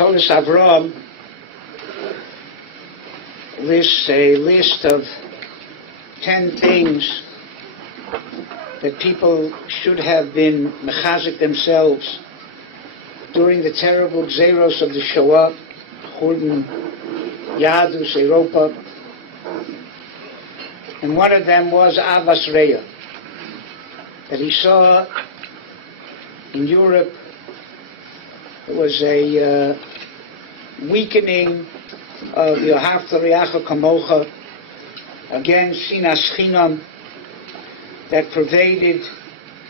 Torah Avram lists a list of 10 things that people should have been mechazik themselves during the terrible gzeros of the Shoah, Churban, Yadus, Europa. And one of them was Avas Reya, that he saw in Europe. There was a weakening of Yohavta Reacha Kamocha, again Sinas Chinam, that pervaded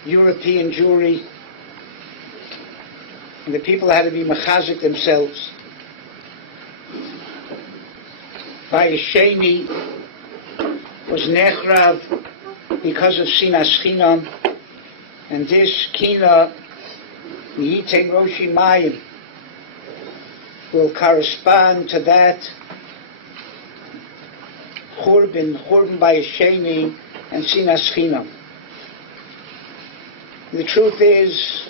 European Jewry, and the people had to be mechazik themselves. Vayesheni was nechrav because of Sinas Chinam, and this Kinna Yitei Roshi Mayim will correspond to that Churban Vayesheni and Sinas Chinam. The truth is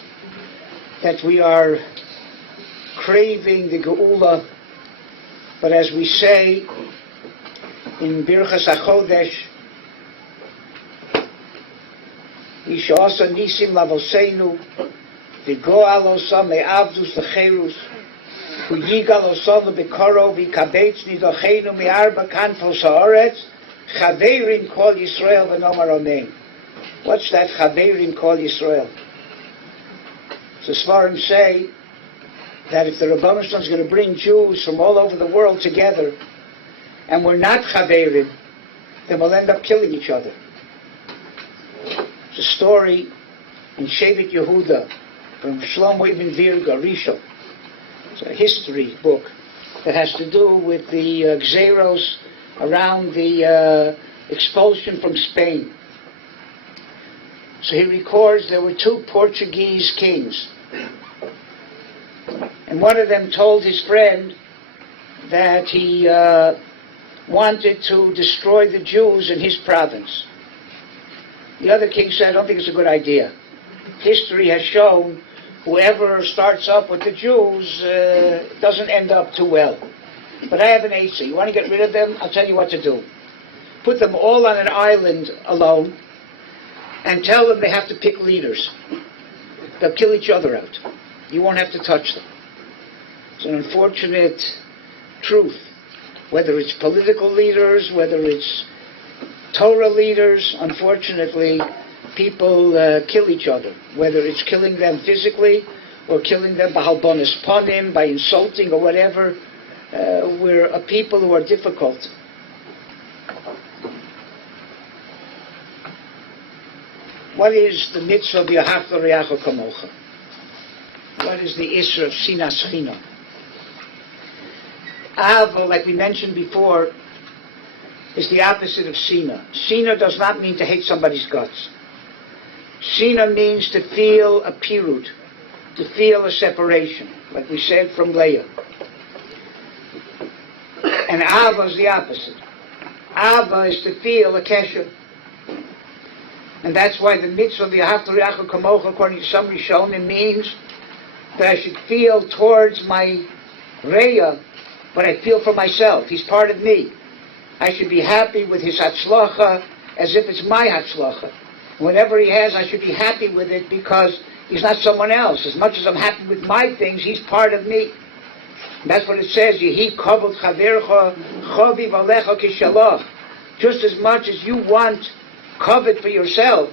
that we are craving the Geula, but as we say in Birchas HaChodesh, Yishasa Nisim Lavosenu, V'goal Osam Me'avdus L'cherus, V'yigal Osam L'bekoro V'kabetz Nidochenu Me'arba Kantos Ha'oretz, Chaverin Kol Yisrael V'nomar Amen. What's that Chaverin Kol Yisrael? So Svarim say that if the Rebbeinu Shalom is going to bring Jews from all over the world together, and we're not Chaverin, then we'll end up killing each other. It's a story in Shevet Yehuda from Shlomo ibn Virga, Rishon. It's a history book that has to do with the Gzeros around the expulsion from Spain. So he records there were 2 Portuguese kings, and one of them told his friend that he wanted to destroy the Jews in his province. The other king said, I don't think it's a good idea. History has shown whoever starts up with the Jews doesn't end up too well. But I have an answer. You want to get rid of them? I'll tell you what to do. Put them all on an island alone and tell them they have to pick leaders. They'll kill each other out. You won't have to touch them. It's an unfortunate truth. Whether it's political leaders, whether it's Torah leaders, unfortunately, people kill each other. Whether it's killing them physically or killing them by halbonis panim, by insulting or whatever. We're a people who are difficult. What is the mitzvah of Yohavta Reacha Kamocha? What is the isra of Sinas Chinam? Ava, like we mentioned before, is the opposite of Sina. Sina does not mean to hate somebody's guts. Sina means to feel a pirut, to feel a separation, like we said from Leah. And Ava is the opposite. Ava is to feel a kesher. And that's why the mitzvah of Yohavta Reacha Kamocha, according to some Rishonim, means that I should feel towards my Reya what I feel for myself. He's part of me. I should be happy with his hatzlacha as if it's my hatzlacha. Whatever he has, I should be happy with it because he's not someone else. As much as I'm happy with my things, he's part of me. And that's what it says, Yehi kavod chavercha chaviv alecha kishalach. Just as much as you want covet for yourself,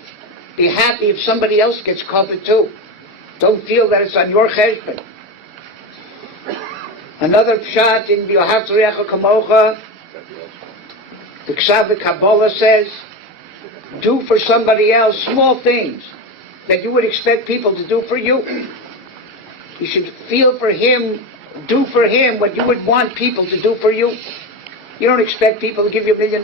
be happy if somebody else gets covet too. Don't feel that it's on your cheshbon. Another pshat in Yohavta Reacha Kamocha, the Ksav Kabbalah says, do for somebody else small things that you would expect people to do for you. You should feel for him, do for him what you would want people to do for you. You don't expect people to give you $1 million,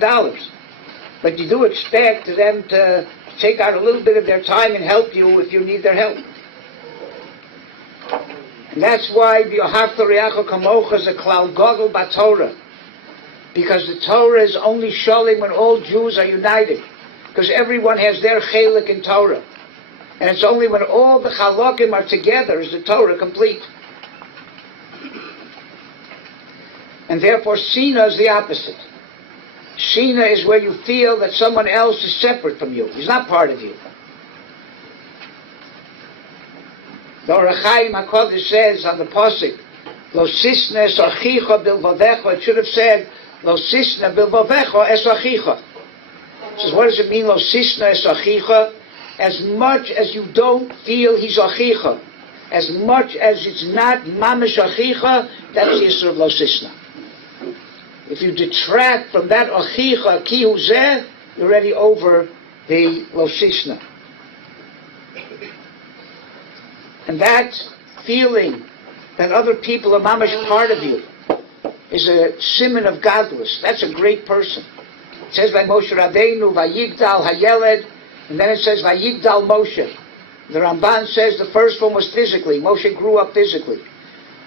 but you do expect them to take out a little bit of their time and help you if you need their help. And that's why the Yohavta Reacha Kamocha is a klal gadol b'Torah, because the Torah is only sholim when all Jews are united, because everyone has their chelik in Torah, and it's only when all the chalokim are together is the Torah complete. And therefore, Sina is the opposite. Sina is where you feel that someone else is separate from you. He's not part of you. The Or HaChaim HaKodesh says on the Pasuk, Lo sisna es achicha bilvavecha. It should have said, Lo sisna bilvavecha es achicha. It says, what does it mean, Lo sisna es achicha? As much as you don't feel he's achicha, as much as it's not mamish achicha, that's the issue of Lo sisna. If you detract from that achicha ki hu zeh, you're already over the Lo sisna. And that feeling that other people are mamish part of you is a siman of godless. That's a great person. It says by Moshe Rabbeinu, Vayigdal Hayeled, and then it says Vayigdal Moshe. The Ramban says the first one was physically. Moshe grew up physically.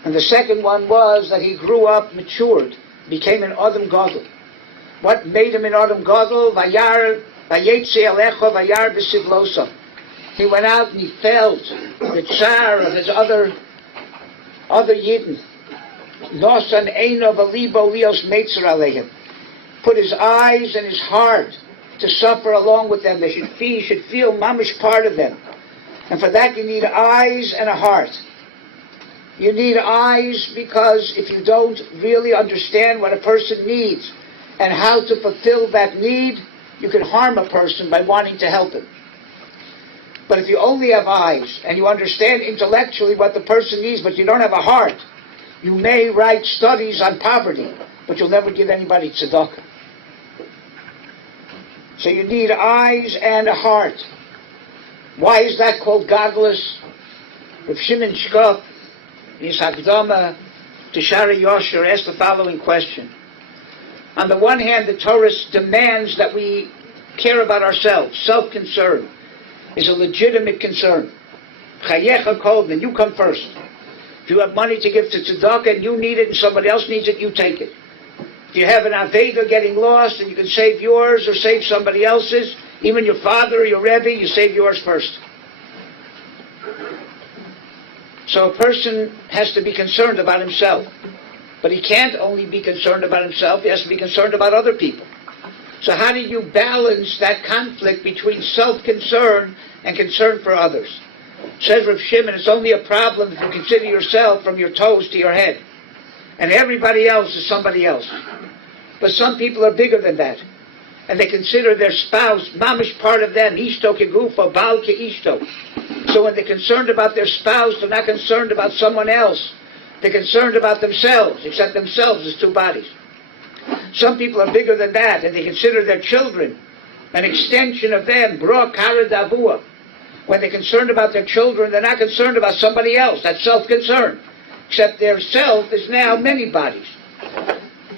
And the second one was that he grew up, matured, became an Adam Gadol. What made him an Adam Gadol? Vayar, Vayetzi Alecha, Vayar B'Sivlosa. He went out and he felt the tsar of his other Yidden. Nosan Eino V'Libo Lios Meitzer Aleihim. Put his eyes and his heart to suffer along with them. He should feel mamish part of them. And for that you need eyes and a heart. You need eyes because if you don't really understand what a person needs and how to fulfill that need, you can harm a person by wanting to help him. But if you only have eyes and you understand intellectually what the person needs, but you don't have a heart, you may write studies on poverty, but you'll never give anybody tzedakah. So you need eyes and a heart. Why is that called godless? Rav Shimon Shkop, in his Hakdama to Shari Yosher, asked the following question. On the one hand, the Torah demands that we care about ourselves. Self-concern is a legitimate concern. Chayecha kol, then you come first. If you have money to give to tzedakah and you need it and somebody else needs it, you take it. If you have an Aveda getting lost and you can save yours or save somebody else's, even your father or your Rebbe, you save yours first. So a person has to be concerned about himself. But he can't only be concerned about himself, he has to be concerned about other people. So how do you balance that conflict between self-concern and concern for others? Says Rav Shimon, it's only a problem if you consider yourself from your toes to your head. And everybody else is somebody else. But some people are bigger than that. And they consider their spouse mamish part of them, ishto kegufo, baal ke ishto. So when they're concerned about their spouse, they're not concerned about someone else. They're concerned about themselves, except themselves as two bodies. Some people are bigger than that, and they consider their children an extension of them, bro kara davua. When they're concerned about their children, they're not concerned about somebody else. That's self-concern. Except their self is now many bodies.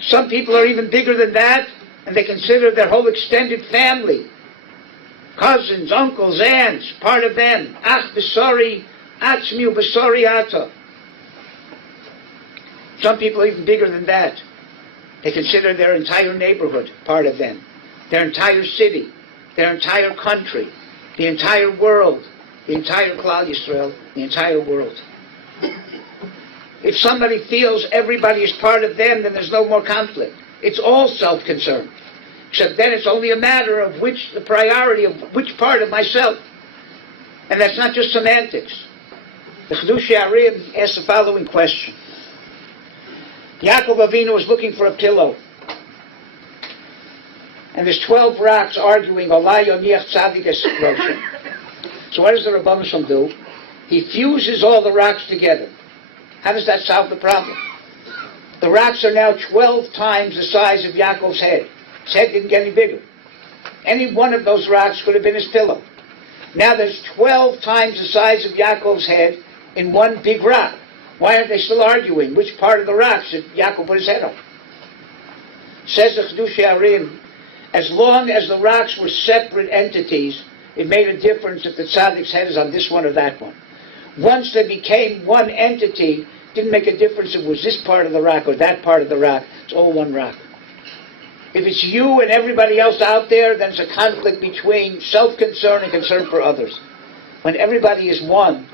Some people are even bigger than that, and they consider their whole extended family, cousins, uncles, aunts, part of them. Ach b'sori atzmiu b'sori ata. Some people are even bigger than that. They consider their entire neighborhood part of them, their entire city, their entire country, the entire world, the entire Klal Yisrael, the entire world. If somebody feels everybody is part of them, then there's no more conflict. It's all self-concern. Except then it's only a matter of the priority of which part of myself. And that's not just semantics. The Chidushei Arim asks the following question. Yaakov Avinu was looking for a pillow. And there's 12 rocks arguing, Olai Yoniach Tzadik Es Roshim. So what does the Rebbeinu Shalom do? He fuses all the rocks together. How does that solve the problem? The rocks are now 12 times the size of Yaakov's head. His head didn't get any bigger. Any one of those rocks could have been his pillow. Now there's 12 times the size of Yaakov's head in one big rock. Why are they still arguing which part of the rock should Yaakov put his head on? Says the Chidushei Arim, as long as the rocks were separate entities, it made a difference if the tzaddik's head is on this one or that one. Once they became one entity, it didn't make a difference if it was this part of the rock or that part of the rock. It's all one rock. If it's you and everybody else out there, then it's a conflict between self-concern and concern for others. When everybody is one,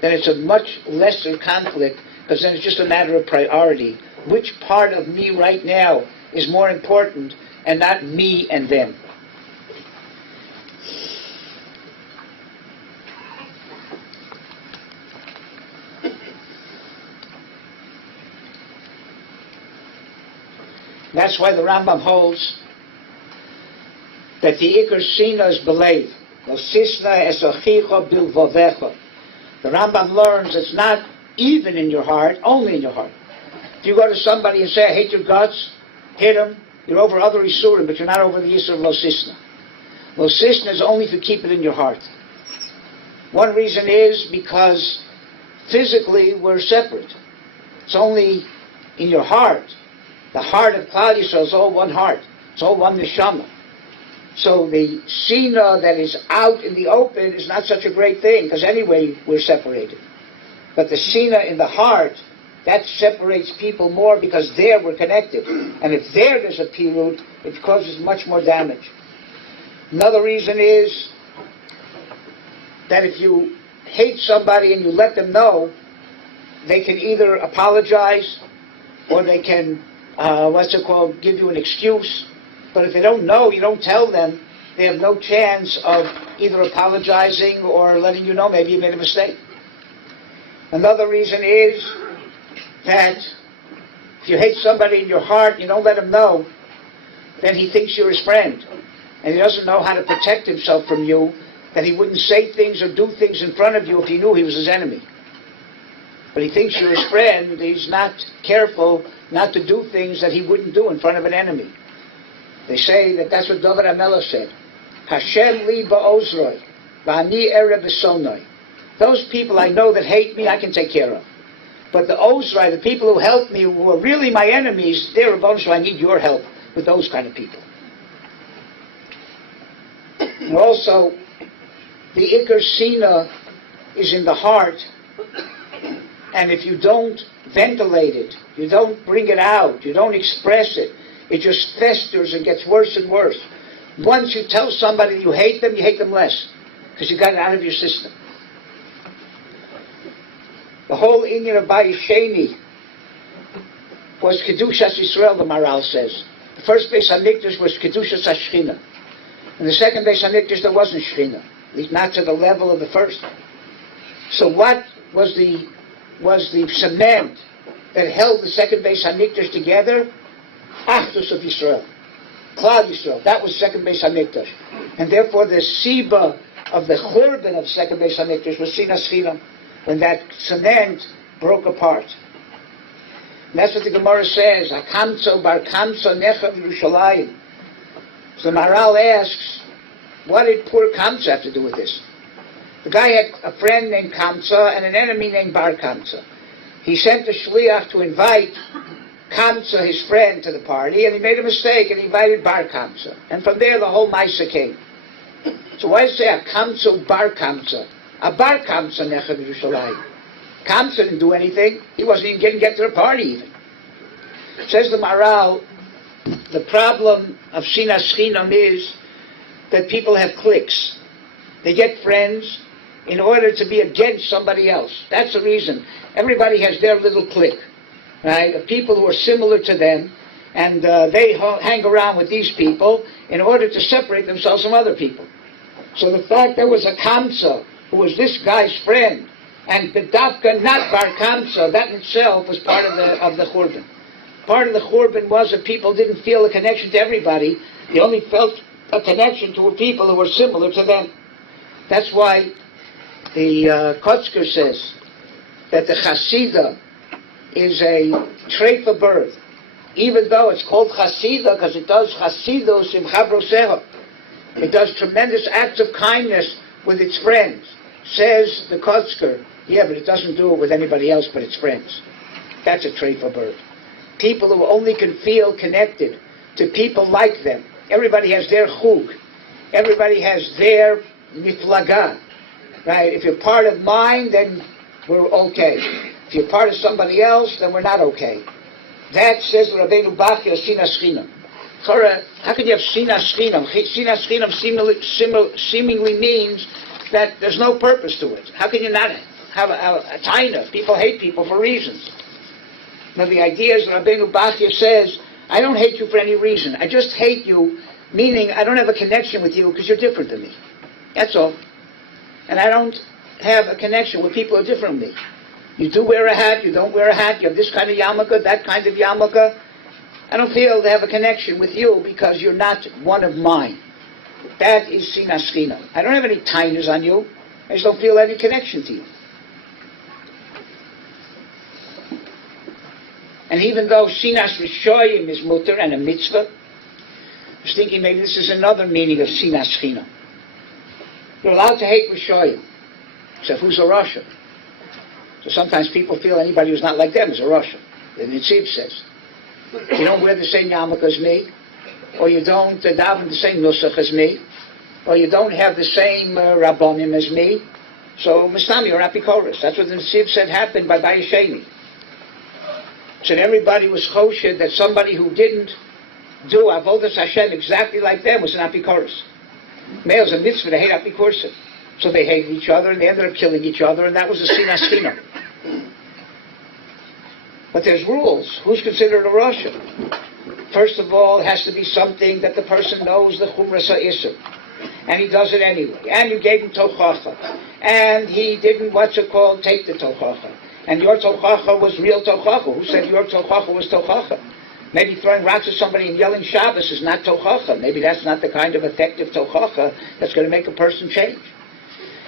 then it's a much lesser conflict, because then it's just a matter of priority, which part of me right now is more important and not me and them. That's why the Rambam holds that the Iker Sina is believed. The Rambam learns it's not even in your heart, only in your heart. If you go to somebody and say, I hate your guts, hit him, you're over other Isurim, but you're not over the Isur of Losisna. Losisna is only to keep it in your heart. One reason is because physically we're separate. It's only in your heart. The heart of Klal Yisrael is all one heart. It's all one neshama. So the Sina that is out in the open is not such a great thing, because anyway we're separated. But the Sina in the heart, that separates people more, because there we're connected. And if there's a pirut, it causes much more damage. Another reason is that if you hate somebody and you let them know, they can either apologize or they can, give you an excuse. But if they don't know, you don't tell them, they have no chance of either apologizing or letting you know maybe you made a mistake. Another reason is that if you hate somebody in your heart and you don't let him know, then he thinks you're his friend. And he doesn't know how to protect himself from you, that he wouldn't say things or do things in front of you if he knew he was his enemy. But he thinks you're his friend, he's not careful not to do things that he wouldn't do in front of an enemy. They say that that's what David HaMelech said. Hashem li ba'ozroi, v'ani erev v'sonoi. Those people I know that hate me, I can take care of. But the Ozrai, the people who help me, who are really my enemies, they're a bonus, so I need your help with those kind of people. And also, the Iker Sina is in the heart, and if you don't ventilate it, you don't bring it out, you don't express it, it just festers and gets worse and worse. Once you tell somebody you hate them less, because you got it out of your system. The whole Inyan of Bayis Sheni was Kedushas Yisrael, the Maral says. The first Beis HaMikdash was Kedushas HaShechina. In the second Beis HaMikdash there wasn't Shechina, at least not to the level of the first. So what was the cement that held the second Beis HaMikdash together? Achdus of Yisrael. Klal Yisrael. That was second Beis HaMikdash. And therefore the Siba of the Churban of second Beis HaMikdash was Sinas Chinam, when that cement broke apart. And that's what the Gemara says, Akamtso bar Kamtso nechav Yerushalayim. So Maharal asks, what did poor Kamtso have to do with this? The guy had a friend named Kamtso and an enemy named Bar Kamtso. He sent a shliach to invite Kamtso, his friend, to the party, and he made a mistake and he invited Bar Kamtso. And from there the whole Maisa came. So why say Akamtso bar Kamtso? A Bar Kamtso nechav Yerushalayim. Kamtso didn't do anything. He wasn't even get to the party even. Says the Maharal, the problem of Sinas Chinam is that people have cliques. They get friends in order to be against somebody else. That's the reason. Everybody has their little clique, right? Of people who are similar to them, and they hang around with these people in order to separate themselves from other people. So the fact there was a Kamtso who was this guy's friend, and Bedavka not Bar Kamtso, that in itself was part of the Churban. Part of the Churban was that people didn't feel a connection to everybody. They only felt a connection to people who were similar to them. That's why the Kotzker says that the Chasida is a treifa bird, even though it's called Chasida because it does Chasidus im Chabroseha. It does tremendous acts of kindness with its friends. Says the Kotzker, yeah, but it doesn't do it with anybody else but its friends. That's a treifa bird. People who only can feel connected to people like them. Everybody has their chug. Everybody has their miflaga. Right? If you're part of mine, then we're okay. If you're part of somebody else, then we're not okay. That says Rabbeinu Bachya, Sinas Chinam. How can you have Sinas Chinam? Sinas Chinam seemingly means that there's no purpose to it. How can you not have a taina? People hate people for reasons. Now the idea is, Rabbeinu Bachya says, I don't hate you for any reason. I just hate you, meaning I don't have a connection with you because you're different than me. That's all. And I don't have a connection with people who are different than me. You do wear a hat, you don't wear a hat, you have this kind of yarmulke, that kind of yarmulke. I don't feel to have a connection with you because you're not one of mine. That is sinas china. I don't have any tightness on you. I just don't feel any connection to you. And even though sinas rishoyim is mutter and a mitzvah, I was thinking maybe this is another meaning of sinas china. You're allowed to hate rishoyim, except who's a Rasha. So sometimes people feel anybody who's not like them is a Rasha. The Nitziv says, you don't wear the same yarmulke as me, or you don't daven the same nusach as me, or you don't have the same rabbonim as me, so Mistami, you're apikoros. That's what the Nitziv said happened by Bayesheni. Said everybody was choshed that somebody who didn't do avodas Hashem exactly like them was an apikoros. Males a mitzvah to hate apikorsim. So they hated each other and they ended up killing each other, and that was a sinas china. But there's rules. Who's considered a Rasha? First of all, it has to be something that the person knows the chumras ha'isur, and he does it anyway. And you gave him tochacha, and he didn't, take the tochacha. And your tochacha was real tochacha. Who said your tochacha was tochacha? Maybe throwing rocks at somebody and yelling Shabbos is not tochacha. Maybe that's not the kind of effective tochacha that's going to make a person change.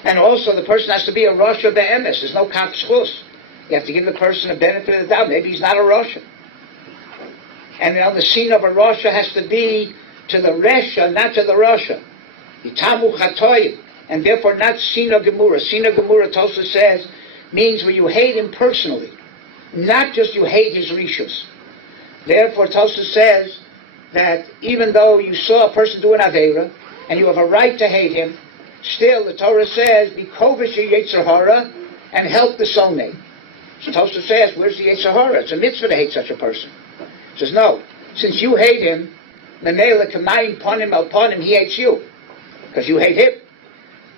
And also, the person has to be a Rasha be'emes. There's no kaf schus. You have to give the person a benefit of the doubt. Maybe he's not a Rasha. And the scene of a Rasha has to be to the Resha, not to the Rasha. Yitamu chatoyim. And therefore not Sina Gemura. Sina Gemura, Tosa says, means where you hate him personally. Not just you hate his rishus. Therefore, Tosa says that even though you saw a person do an Aveira, and you have a right to hate him, still the Torah says, be kovish yetzer hara, and help the soulmate. So Tosa says, where's the yetzer hara? It's a mitzvah to hate such a person. He says, no, since you hate him, Menela kamayim ponim al ponim, he hates you, because you hate him.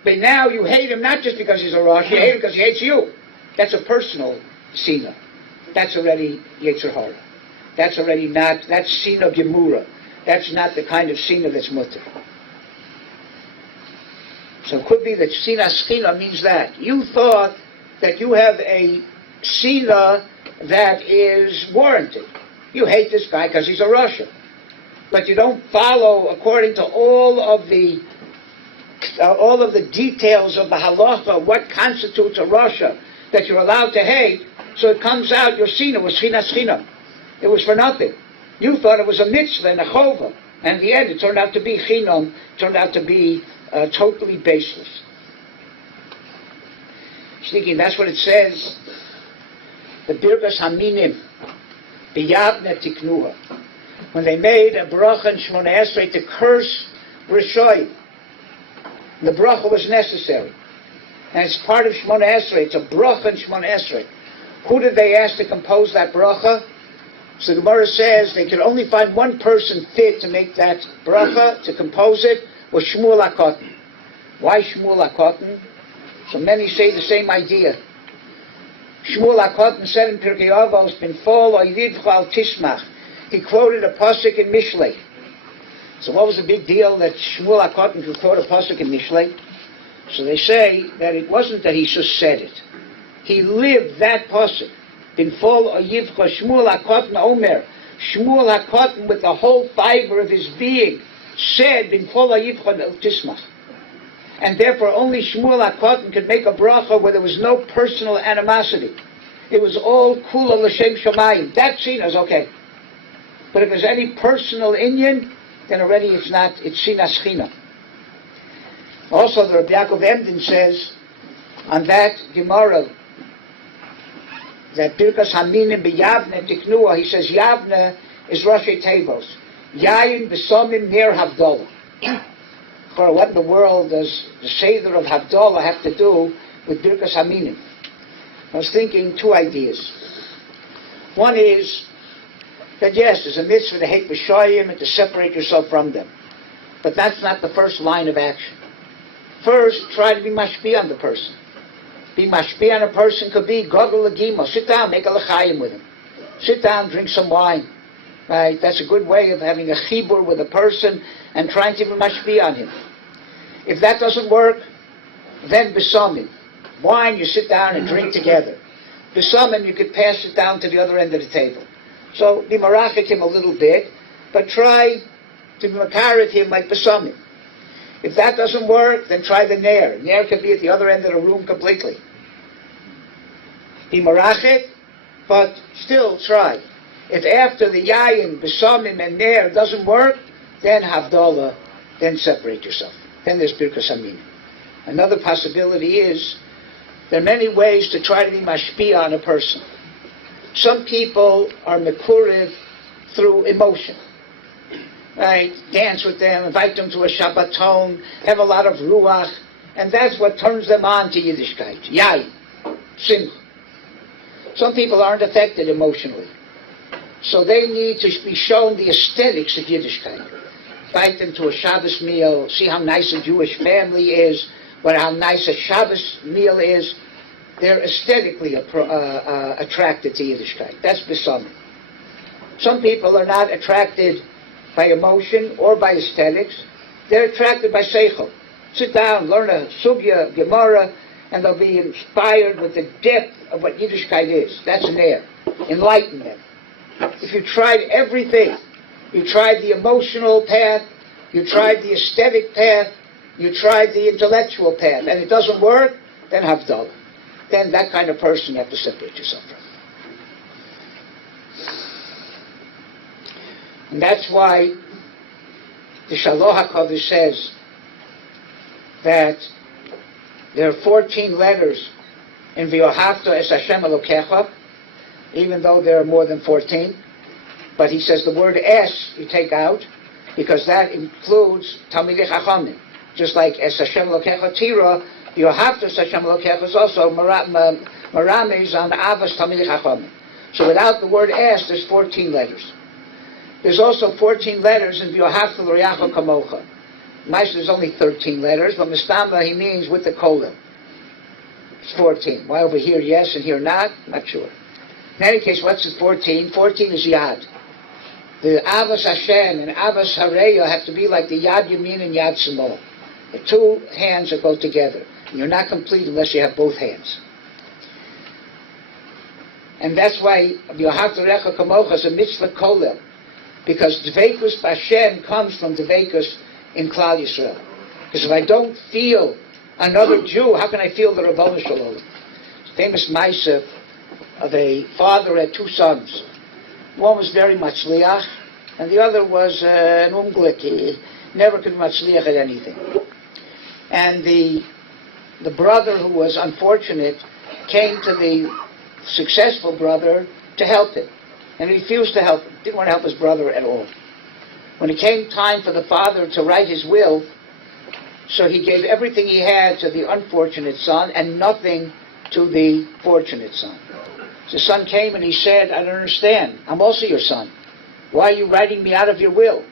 But now you hate him not just because he's a Rosh, you hate him because he hates you. That's a personal sina. That's already yetzer hara. That's already not, that's sina gemura. That's not the kind of sina that's mutter. So it could be that sina schina means that. You thought that you have a sina that is warranted. You hate this guy because he's a Rasha. But you don't follow according to all of the details of the halacha, what constitutes a Rasha that you're allowed to hate. So it comes out your sina was schina schina. It was for nothing. You thought it was a mitzvah and a chova. And in the end, it turned out to be chinom, turned out to be totally baseless. Thinking that's what it says. The birkas haminim, biyavne tiknuha. When they made a bracha and Shmoneh Esrei to curse Rishoyim, the bracha was necessary. And it's part of Shmoneh Esrei. It's a bracha and Shmoneh Esrei. Who did they ask to compose that bracha? So the Gemara says they could only find one person fit to make that bracha, to compose it, was Shmuel HaKotten. Why Shmuel HaKotten? So many say the same idea. Shmuel HaKotten said in Pirkei Avos, Binfol Oyidcha al Tismach. He quoted a pasuk in Mishlei. So what was the big deal that Shmuel HaKotten could quote a pasuk in Mishlei? So they say that it wasn't that he just said it. He lived that pasuk. Binfol Oyivcha Shmuel HaKotten Omer. Shmuel HaKotten, with the whole fiber of his being, said Binfol Oyivcha al Tismach. And therefore only Shmuel HaKotten could make a bracha where there was no personal animosity. It was all kula l'shem shamayim. That sina is okay. But if there's any personal inyan, then already it's not, it's sinas china. Also the Rabbi Yaakov Emden says on that Gemara, that Birkas Haminim b'Yavne Tiknua, he says Yavne is Rashi Tevos. Yayin b'Somim Ner Havdalah. For what in the world does the Seder of Havdalah have to do with Birkas Haminim? I was thinking two ideas. One is that yes, there's a mitzvah to hate B'Shoyim and to separate yourself from them. But that's not the first line of action. First, try to be mashpi on the person. Be mashpi on a person could be Gogol Lagimo. Sit down, make a l'chaim with him. Sit down, drink some wine. Right? That's a good way of having a chibur with a person and trying to be mashpi on him. If that doesn't work, then besamim. Wine, you sit down and drink together. Besamim, you could pass it down to the other end of the table. So be marachik him a little bit, but try to be makaret him like besamim. If that doesn't work, then try the nair. Nair can be at the other end of the room completely. Be marachik, but still try. If after the yayin, besamim, and nair doesn't work, then havdalah, then separate yourself. Then there's birkas hamina. Another possibility is there are many ways to try to be mashpia on a person. Some people are mekuriv through emotion. Right? Dance with them, invite them to a Shabbaton, have a lot of ruach, and that's what turns them on to Yiddishkeit. Yayin, simcha. Some people aren't affected emotionally. So they need to be shown the aesthetics of Yiddishkeit. Invite them to a Shabbos meal, see how nice a Jewish family is, how nice a Shabbos meal is. They're aesthetically attracted to Yiddishkeit. That's besamim. Some people are not attracted by emotion or by aesthetics. They're attracted by seichel. Sit down, learn a sugya, gemara, and they'll be inspired with the depth of what Yiddishkeit is. That's an air. Enlighten them. If you tried everything, you tried the emotional path, you tried the aesthetic path, you tried the intellectual path, and it doesn't work, then havdalah. Then that kind of person you have to separate yourself from. And that's why the Shaloh HaKadosh says that there are 14 letters in V'yohavta es Hashem Elokecha, even though there are more than 14. But he says the word es you take out, because that includes Talmidei Chachamim. Just like es Hashem Elokecha Tira, V'yohavta es Hashem Elokecha is also Marames on Avas Talmidei Chachamim. So without the word es, there's 14 letters. There's also 14 letters in V'yohavta l'Reacha Kamocha. Maisa there's only 13 letters, but Mistamba he means with the kolim. It's 14. Why over here yes and here not? Not sure. In any case, what's the 14? 14 is Yad. The Avas Hashem and Avas Hareya have to be like the Yad Yamin and Yad Shemol. The two hands that go together. And you're not complete unless you have both hands. And that's why V'yohavta l'Reacha Kamocha is a mitzvah kolim. Because Dveikus B'Hashem comes from Dveikus in Klal Yisrael. Because if I don't feel another Jew, how can I feel the Ribbono Shel Olam? Famous Maisa of a father had two sons. One was very matzliach, and the other was an umglik. He never could matzliach at anything. And the brother who was unfortunate came to the successful brother to help him. And he refused to help him. Didn't want to help his brother at all. When it came time for the father to write his will, so he gave everything he had to the unfortunate son and nothing to the fortunate son. The son came and he said, I don't understand. I'm also your son. Why are you writing me out of your will?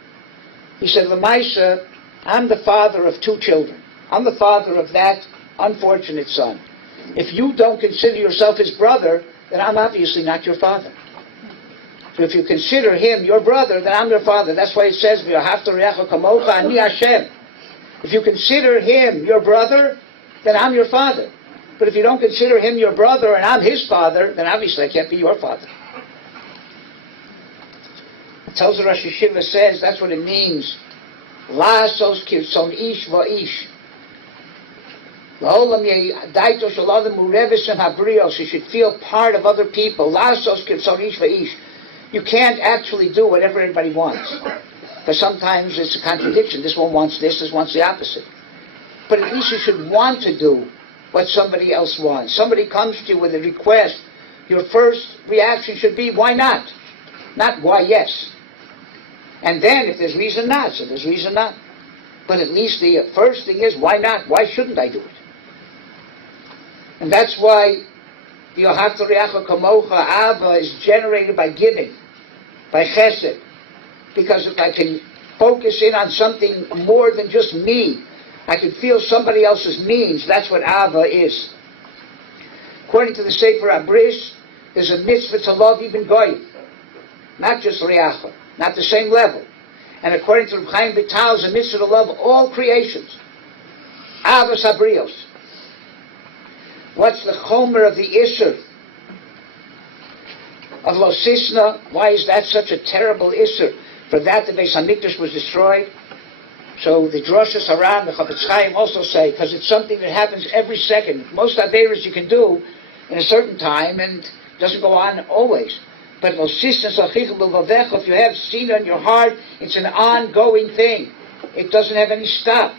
He said, Lamaisa, I'm the father of two children. I'm the father of that unfortunate son. If you don't consider yourself his brother, then I'm obviously not your father. But if you consider him your brother, then I'm your father. That's why it says, V'yohavta l'Reacha Kamocha ani Hashem. If you consider him your brother, then I'm your father. But if you don't consider him your brother and I'm his father, then obviously I can't be your father. It tells the Rosh Yeshiva says that's what it means. La'asos kirtzon ish va'ish. La'olam daito shalom urevisem habrios. You should feel part of other people. La'asos kirtzon ish va'ish. You can't actually do whatever everybody wants. Because sometimes it's a contradiction. This one wants this wants the opposite. But at least you should want to do what somebody else wants. Somebody comes to you with a request. Your first reaction should be, why not? Not why yes. And then if there's reason not, so there's reason not. But at least the first thing is, why not? Why shouldn't I do it? And that's why V'yohavta l'Reacha Kamocha, Ava, is generated by giving, by chesed. Because if I can focus in on something more than just me, I can feel somebody else's means. That's what Ava is. According to the Sefer Abris, there's a mitzvah to love even goyim. not just Reacha, not the same level. And according to Reb Chaim Vital, it's a mitzvah to love all creations. Avos Habrios. What's the chomer of the Isser of Lo Sisna? Why is that such a terrible Isser? For that the Beis HaMikdash was destroyed. So the Droshas Haran, the Chafetz Chaim also say, because it's something that happens every second. Most Averas you can do in a certain time, and it doesn't go on always. But if you have sin on your heart, it's an ongoing thing. It doesn't have any stop.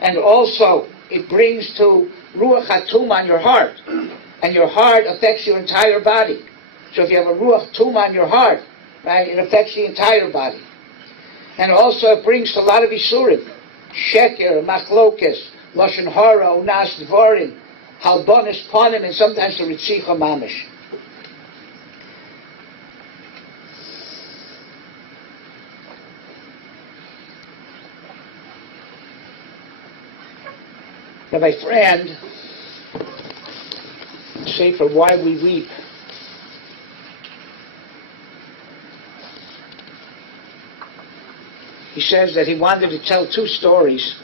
And also, it brings to Ruach HaTum on your heart. And your heart affects your entire body. So if you have a Ruach Tum on your heart, right, it affects the entire body. And also it brings to a lot of Isurim. Sheker, Machlokes, Lashon Hara, Unas Dvarim, Halbonis Ponim, and sometimes the Ritzicha Mamish. Now my friend, say for Why We Weep, he says that he wanted to tell two stories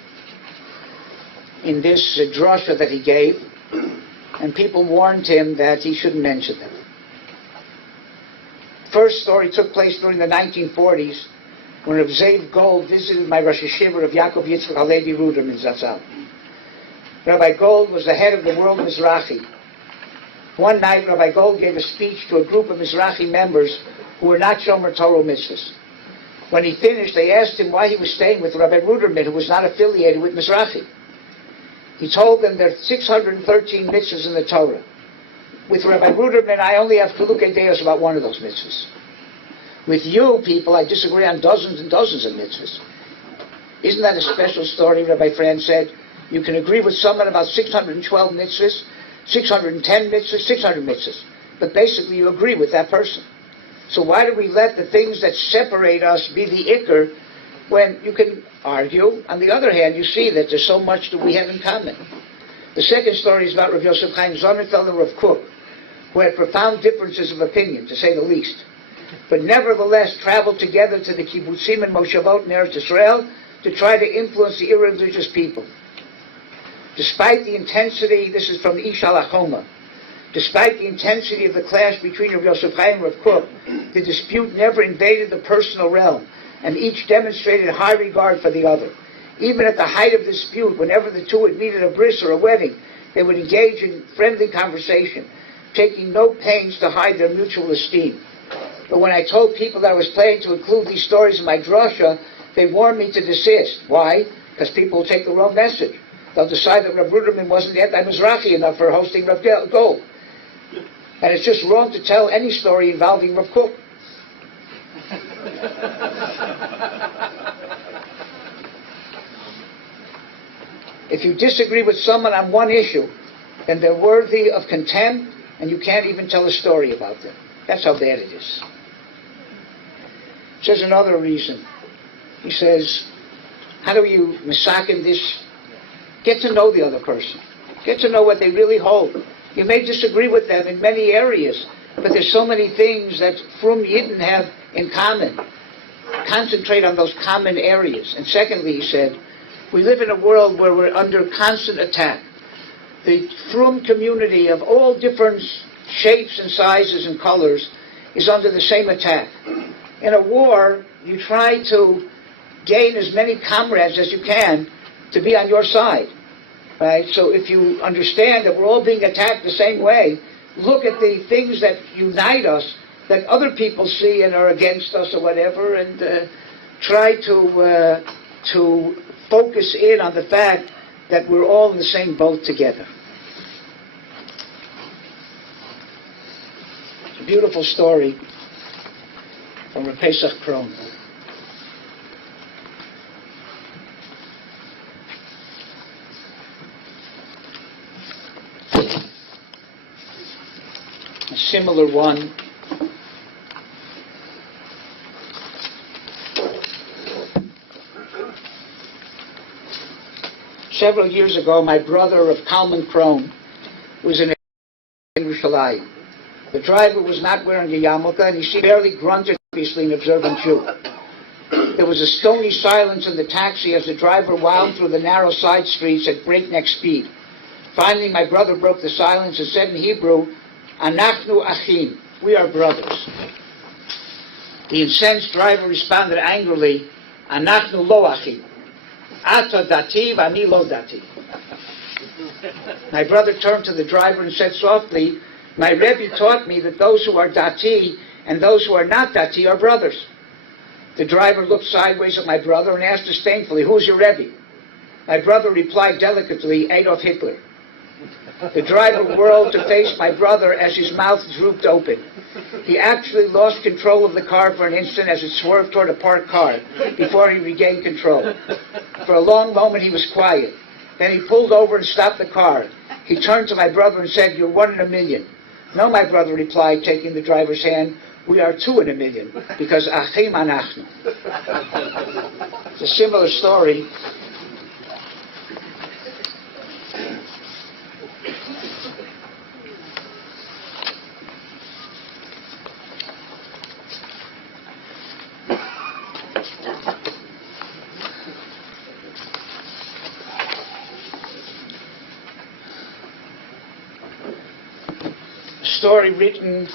in this drasha that he gave, and people warned him that he shouldn't mention them. First story took place during the 1940s when Rav Zev Gold visited my Rosh Hashiva of Yaakov Yitzchak Halevi Ruderman Zatzal. Rabbi Gold was the head of the World Mizrahi. One night, Rabbi Gold gave a speech to a group of Mizrahi members who were not Shomer Torah mitzvahs. When he finished, they asked him why he was staying with Rabbi Ruderman, who was not affiliated with Mizrahi. He told them there are 613 mitzvahs in the Torah. With Rabbi Ruderman, I only have Chilukei Deos about one of those mitzvahs. With you people, I disagree on dozens and dozens of mitzvahs. Isn't that a special story? Rabbi Fran said, you can agree with someone about 612 mitzvahs, 610 mitzvahs, 600 mitzvahs. But basically you agree with that person. So why do we let the things that separate us be the ikr when you can argue? On the other hand, you see that there's so much that we have in common. The second story is about Rav Yosef Chaim Sonnenfeld and Rav Kook, who had profound differences of opinion, to say the least, but nevertheless traveled together to the kibbutzim and moshavot in Eretz Israel to try to influence the irreligious people. Despite the intensity, this is from the Ish HaLachoma, despite the intensity of the clash between Rav Yosef Chaim and Rav Kook, the dispute never invaded the personal realm, and each demonstrated high regard for the other. Even at the height of the dispute, whenever the two would meet at a bris or a wedding, they would engage in friendly conversation, taking no pains to hide their mutual esteem. But when I told people that I was planning to include these stories in my drasha, they warned me to desist. Why? Because people will take the wrong message. They'll decide that Rav Ruderman wasn't anti-Mizrahi enough for hosting Rav Gold. And it's just wrong to tell any story involving Rav Kook. If you disagree with someone on one issue, then they're worthy of contempt, and you can't even tell a story about them. That's how bad it is. Says another reason. He says, how do you misakin this? Get to know the other person. Get to know what they really hold. You may disagree with them in many areas, but there's so many things that Frum Yidden have in common. Concentrate on those common areas. And secondly, he said, we live in a world where we're under constant attack. The Frum community of all different shapes and sizes and colors is under the same attack. In a war, you try to gain as many comrades as you can to be on your side. Right? So if you understand that we're all being attacked the same way, look at the things that unite us that other people see and are against us or whatever, and try to focus in on the fact that we're all in the same boat together. It's a beautiful story from Rav Pesach Kron. A similar one several years ago. My brother of Kalman Kron was in Yerushalayim. The driver was not wearing a yarmulke, and he barely grunted, obviously an observant Jew. There was a stony silence in the taxi as the driver wound through the narrow side streets at breakneck speed. Finally, my brother broke the silence and said in Hebrew, "Anachnu achim," we are brothers. The incensed driver responded angrily, "Anachnu lo achim. Ata dati v'ani lo dati." My brother turned to the driver and said softly, "My Rebbe taught me that those who are dati and those who are not dati are brothers." The driver looked sideways at my brother and asked disdainfully, "Who's your Rebbe?" My brother replied delicately, "Adolf Hitler." The driver whirled to face my brother as his mouth drooped open. He actually lost control of the car for an instant as it swerved toward a parked car before he regained control. For a long moment he was quiet. Then he pulled over and stopped the car. He turned to my brother and said, "You're 1 in a million." "No," my brother replied, taking the driver's hand. "We are 2 in a million, because achim anachnu." It's a similar story. Story written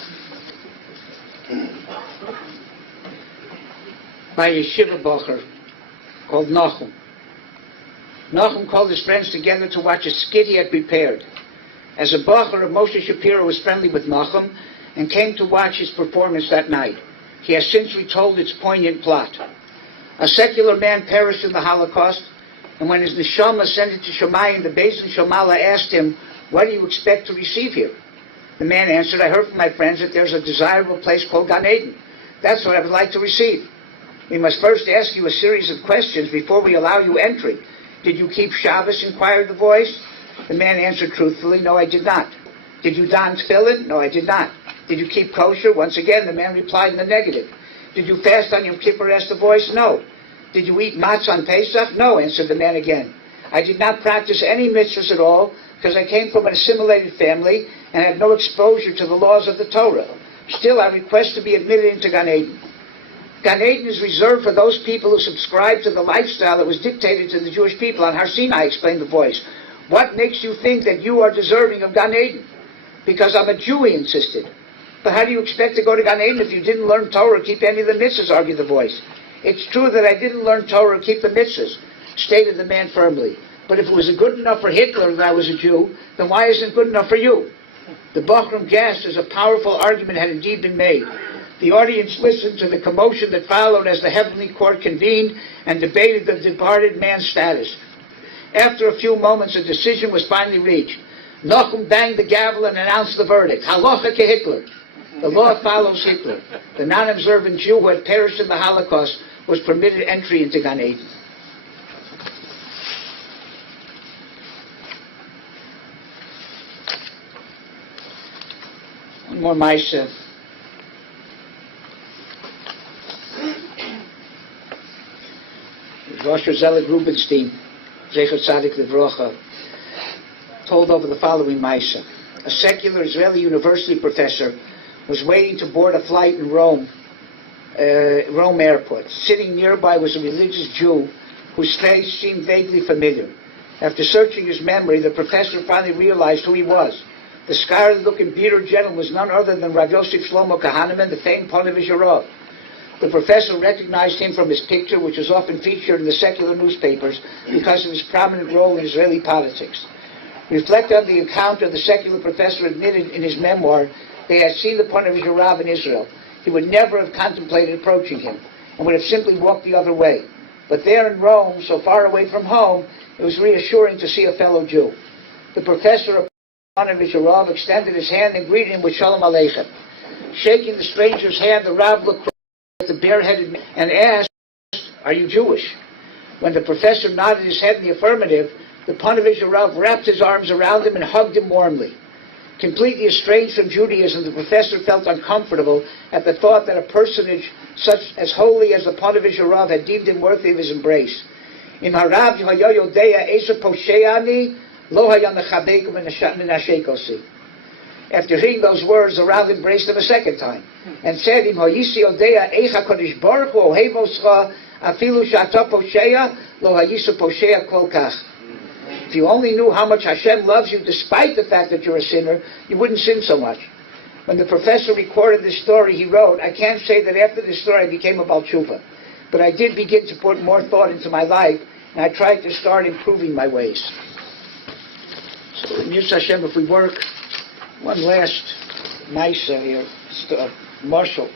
by a yeshiva bocher called Nachum. Nachum called his friends together to watch a skit he had prepared. As a bocher, Moshe Shapiro was friendly with Nachum and came to watch his performance that night. He has since retold its poignant plot. A secular man perished in the Holocaust, and when his neshama ascended to Shemayim, the Beis Shamala asked him, "What do you expect to receive here?" The man answered, "I heard from my friends that there's a desirable place called Gan Eden. That's what I would like to receive. We must first ask you a series of questions before we allow you entry. Did you keep Shabbos?" inquired the voice. The man answered truthfully, "No, I did not." "Did you don tefillin?" "No, I did not." "Did you keep kosher?" Once again, the man replied in the negative. "Did you fast on Yom Kippur?" asked the voice. "No." "Did you eat matzah on Pesach?" "No," answered the man again. "I did not practice any mitzvahs at all because I came from an assimilated family and had no exposure to the laws of the Torah. Still, I request to be admitted into Gan Eden." Gan Eden is reserved for those people who subscribe to the lifestyle that was dictated to the Jewish people on Har Sinai, explained the voice. "What makes you think that you are deserving of Gan Eden?" "Because I'm a Jew," he insisted. "But how do you expect to go to Gan Eden if you didn't learn Torah or keep any of the mitzvahs?" argued the voice. "It's true that I didn't learn Torah or keep the mitzvahs," stated the man firmly. "But if it was good enough for Hitler that I was a Jew, then why isn't it good enough for you?" The Bochum gasped as a powerful argument had indeed been made. The audience listened to the commotion that followed as the heavenly court convened and debated the departed man's status. After a few moments, a decision was finally reached. Nachum banged the gavel and announced the verdict. Halacha ke Hitler. The law follows Hitler. The non-observant Jew who had perished in the Holocaust was permitted entry into Gan Eden. One more Maisa. Rosh Zelig Rubenstein, Zecher Tzadik Livrocha, told over the following Maisa. A secular Israeli university professor was waiting to board a flight in Rome airport. Sitting nearby was a religious Jew whose face seemed vaguely familiar. After searching his memory, the professor finally realized who he was. The scarlet-looking bearded gentleman was none other than Rav Yosef Shlomo Kahaneman, the famed Ponevezh HaRav. The professor recognized him from his picture, which was often featured in the secular newspapers because of his prominent role in Israeli politics. Reflecting on the encounter, the secular professor admitted in his memoir they had seen the Ponevezh HaRav in Israel. He would never have contemplated approaching him and would have simply walked the other way. But there in Rome, so far away from home, it was reassuring to see a fellow Jew. The professor of Ponevezh HaRav extended his hand and greeted him with Shalom Aleichem. Shaking the stranger's hand, the Rav looked at the bareheaded man and asked, "Are you Jewish?" When the professor nodded his head in the affirmative, the Ponevezh HaRav wrapped his arms around him and hugged him warmly. Completely estranged from Judaism, the professor felt uncomfortable at the thought that a personage such as holy as the Ponevezh HaRav had deemed him worthy of his embrace. In HaRav Yodea Esa Posheani Lo Haya Mechabek Menashek Osi. after hearing those words, the Rav embraced him a second time and said, "Im hayisi odea eicha kodesh baruch hu ohel wosk afilu she'ata posheya lo hayisu posheya kol kach." If you only knew how much Hashem loves you, despite the fact that you're a sinner, you wouldn't sin so much. When the professor recorded this story, he wrote, "I can't say that after this story I became a Baal Tshuva, but I did begin to put more thought into my life, and I tried to start improving my ways." So, in Yus Hashem, if we work, one last nice here, Marshall.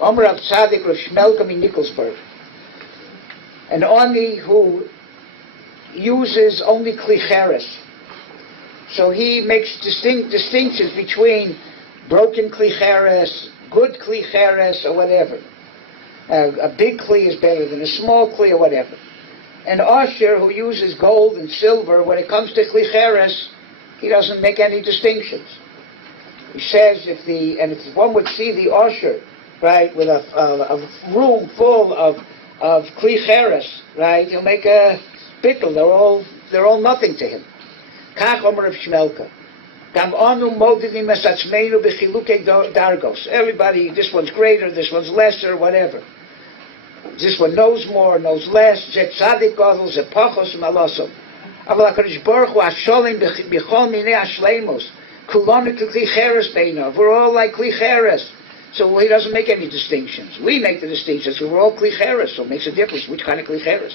HaRav Tzaddik Rav Shmelka in Nikolsburg, an Oni who uses only klicheres. So he makes distinctions between broken klicheres, good klicheres, or whatever. A big kli is better than a small kli, or whatever. An Osher who uses gold and silver, when it comes to klicheres, he doesn't make any distinctions. He says if one would see the Osher, right, with a room full of klicheres, right, he'll make a bittul. They're all nothing to him. Kach Omer of Shmelka. Gam anu modidim esatzmeinu b'chilukei dargos. Everybody, this one's greater, this one's lesser, whatever. This one knows more, knows less. Zet tzadik gadol, zet pachos malasom. Aval HaKadosh Baruch Hu hasholim b'chol minei hashleimus. Kulanu klicheres beinav. We're all like klicheres. So he doesn't make any distinctions. We make the distinctions. We're all klicheres, so it makes a difference which kind of klicheres.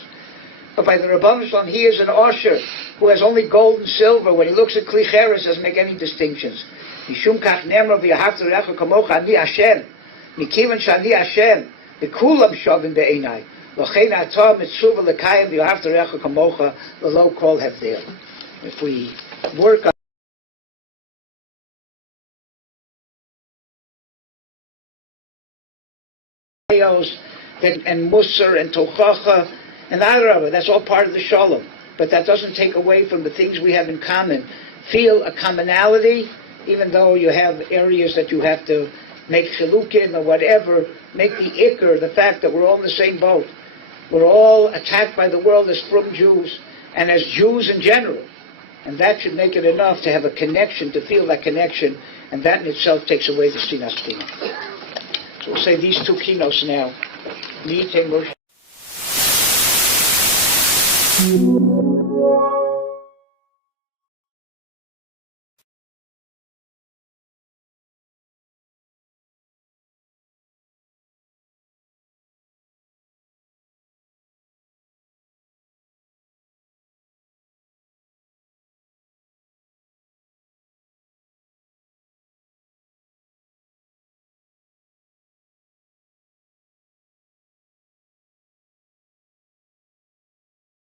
But by the Rabban Shalom, he is an Osher who has only gold and silver. When he looks at klicheres, doesn't make any distinctions. Mishum kach nemra v'yahavta recha kamocha ani Hashem. Mikivan shani Hashem. B'kulam shavim be'enai. L'chein atah mitzvah l'kayim v'yahavta recha kamocha l'lo kol hevdel. If we work on and Musar and Tochacha and HaRav, that's all part of the Shalom. But that doesn't take away from the things we have in common. Feel a commonality, even though you have areas that you have to make chilukin or whatever. Make the ikr, the fact that we're all in the same boat. We're all attacked by the world as from Jews and as Jews in general. And that should make it enough to have a connection, to feel that connection, and that in itself takes away the sinas tina. So we'll say these two kinnos now.